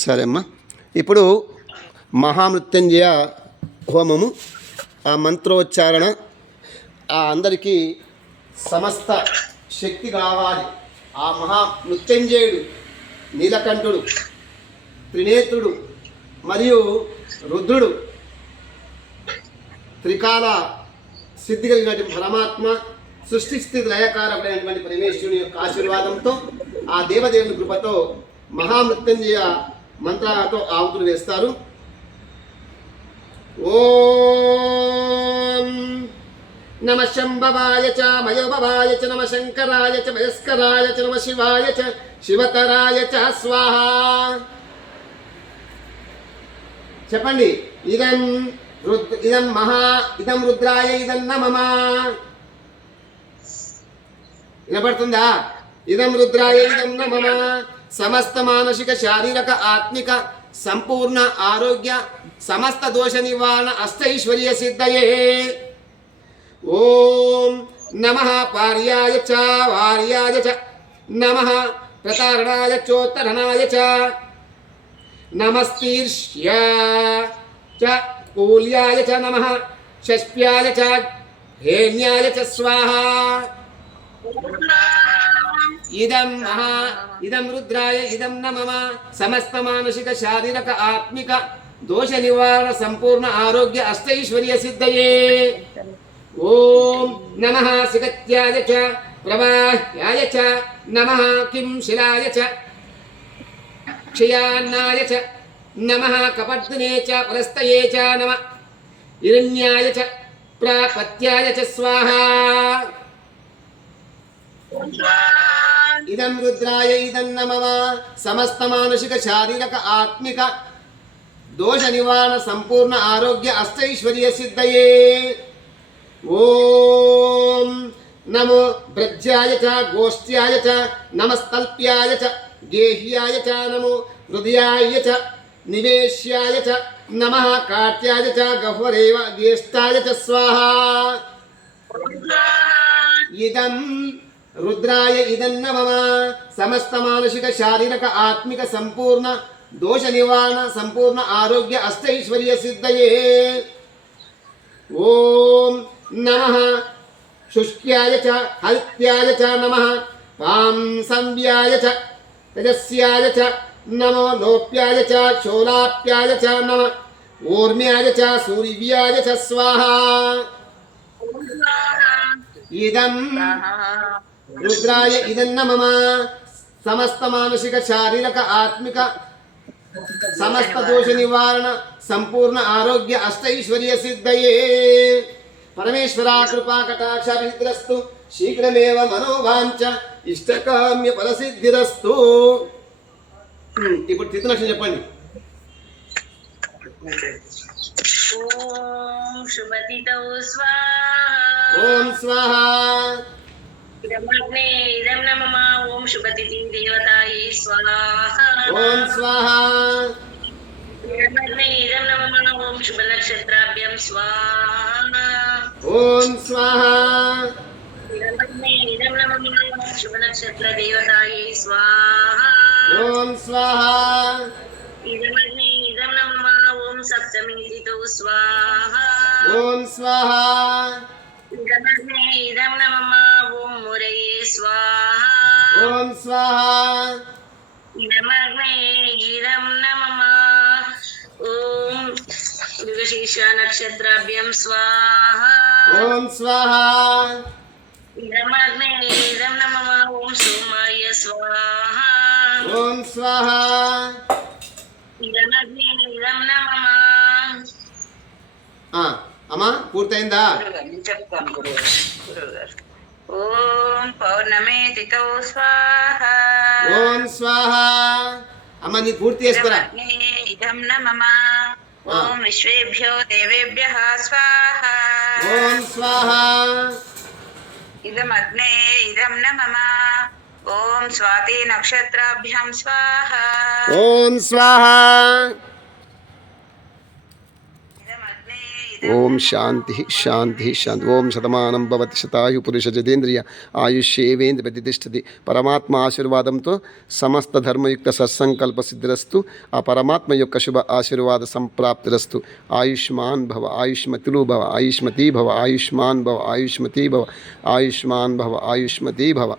సరే అమ్మా ఇప్పుడు మహామృత్యుంజయ హోమము ఆ మంత్రోచ్చారణ ఆ అందరికీ సమస్త శక్తి కావాలి. ఆ మహా మృత్యుంజయుడు నీలకంఠుడు త్రినేత్రుడు మరియు రుద్రుడు త్రికాల సిద్ధి కలిగినటువంటి పరమాత్మ సృష్టి స్థితి లయకారకుడైనటువంటి పరమేశ్వరుని యొక్క ఆశీర్వాదంతో ఆ దేవదేవుని కృపతో మహామృత్యుంజయ మంత్రాలతో ఆవుతులు వేస్తారు. ఓం నమ శంభవాయ చ మయోభవాయ చ నమ శంకరాయ చ వయస్కరాయ చ నమ శివాయ చ శివతరాయ చ స్వాహ. చెప్పండి. ఇదం రుద్ ఇదం మహా ఇదం రుద్రాయ ఇదం నమమ. వినపడుతుందా? ఇదం రుద్రాయ ఇదం నమమ. సమస్త మానసిక శారీరక ఆత్మిక సంపూర్ణ ఆరోగ్య సమస్త దోష నివారణ అష్టైశ్వర్య సిద్ధయే. ఓం నమ పార్యాయ చ వార్యాయ చ. నమ ప్రతారణాయ చోత్తరణాయ చ. నమస్తీర్ష్య చ కూల్యాయ చ నమ షష్ప్యాయ చ హేన్యాయ చ స్వాహా. ఇదం మహా ఇదం రుద్రాయ ఇదం న మమ సమస్త మానసిక శారీరక ఆత్మిక దోష నివారణ సంపూర్ణ ఆరోగ్య అష్టైశ్వర్య సిద్ధయే ఓం నమ సిగత్యాయ చ ప్రవాహ్యాయ చ నమ కిం శిలాయ చ క్షయాన్నాయ చ నమ కపర్దినే చ పరస్తయే చ నమ ఇరణ్యాయ చ ప్రాపత్యాయ చ స్వాహా ఇదం రుద్రాయ ఇదం నమమ సమస్త మానసిక శారీరక ఆత్మిక దోష నివారణ సంపూర్ణ ఆరోగ్య అష్టైశ్వర్య సిద్ధయే. ఓం నమో భ్రజ్యాయ చ గోష్ఠ్యాయ చ నమస్తల్ప్యాయ చ గేహ్యాయ చ నమో హృదయాయ చ నివేశ్యాయ చ నమ కాట్యాయ చ గహ్వరేవ జ్యేష్ఠాయ చ స్వాహా. ఇదం రుద్రాయ ఇదన్న మమ సమస్త మానసిక శారీరక ఆత్మిక సంపూర్ణ దోష నివారణ సంపూర్ణ ఆరోగ్య అష్టైశ్వర్య సిద్ధయే ఓం నమ శుష్క్యాయ చ హల్త్యాయ చ నమ పాం సంవ్యాయ చ తజస్యాయ చ నమో లోప్యాయ చ చోలాప్యాయ చ నమ ఊర్మ్యాయ చ సూర్వ్యాయ చ స్వాహా ఇదం రుద్రాయ ఇదన్న మమ. సమస్త మానసిక శారీరక ఆత్మిక సమస్త దోష నివారణ సంపూర్ణ ఆరోగ్య అష్టైశ్వర్య సిద్ధయే. పరమేశ్వర కృపా కటాక్షరస్తు శీఘ్రమేవ మనోవాంఛ ఇష్టకామ్య ఫలసిద్ధిరస్తు. ఇప్పుడు తిథినక్షం చెప్పండి. ఓం స్వాహా. ब्रह्माग्ने इदं नमः। ॐ शुभतिथि देवतायै स्वाहा। ॐ स्वाहा। ब्रह्माग्ने इदं नमः। ॐ शुभनक्षत्राभ्यं स्वाहा। ॐ स्वाहा। ॐ स्वाहा। ॐ स्वाहा। మృగశీర్ష నక్షత్రాభ్యం స్వాహ ఓం స్వాహ ఇదమగ్నే ఇదం నమః ఓం సోమాయ స్వాహ ఓం స్వాహ ఇదమగ్నే ఇదం నమః ఆ, అమ్మా పూర్తయిందా చెప్తాను గురువు గురువుగారు ఓం పౌర్ణమే తిథౌ స్వాహ ఓం స్వాహ అమ్మ నీ పూర్తి చేసుకురా ఇదం నమః ఓం విశ్వేభ్యో దేవేభ్యః స్వాహ ఓం స్వాహ ఇదమగ్నే ఇదం నమః ఓం స్వాతి నక్షత్రాభ్యాం స్వాహ ఓం స్వాహ ఇదమగ్నే ఓం శాంతి శాంతి శాంతి. ఓం శతమానం భవతి శతాయు పురుష జతేంద్రియ ఆయుష్యేవేంద్ర ప్రతిష్టది పరమాత్మ ఆశీర్వాదంతో సమస్త ధర్మయుక్త సత్సంకల్ప సిద్ధిరస్తు ఆ పరమాత్మ యొక్క శుభ ఆశీర్వాద సంప్రాప్తిరస్తు. ఆయుష్మాన్ భవ ఆయుష్మతులు భవ ఆయుష్మతీ భవ ఆయుష్మాన్ భవ ఆయుష్మతీ భవ ఆయుష్మాన్ భవ ఆయుష్మతీ భవ.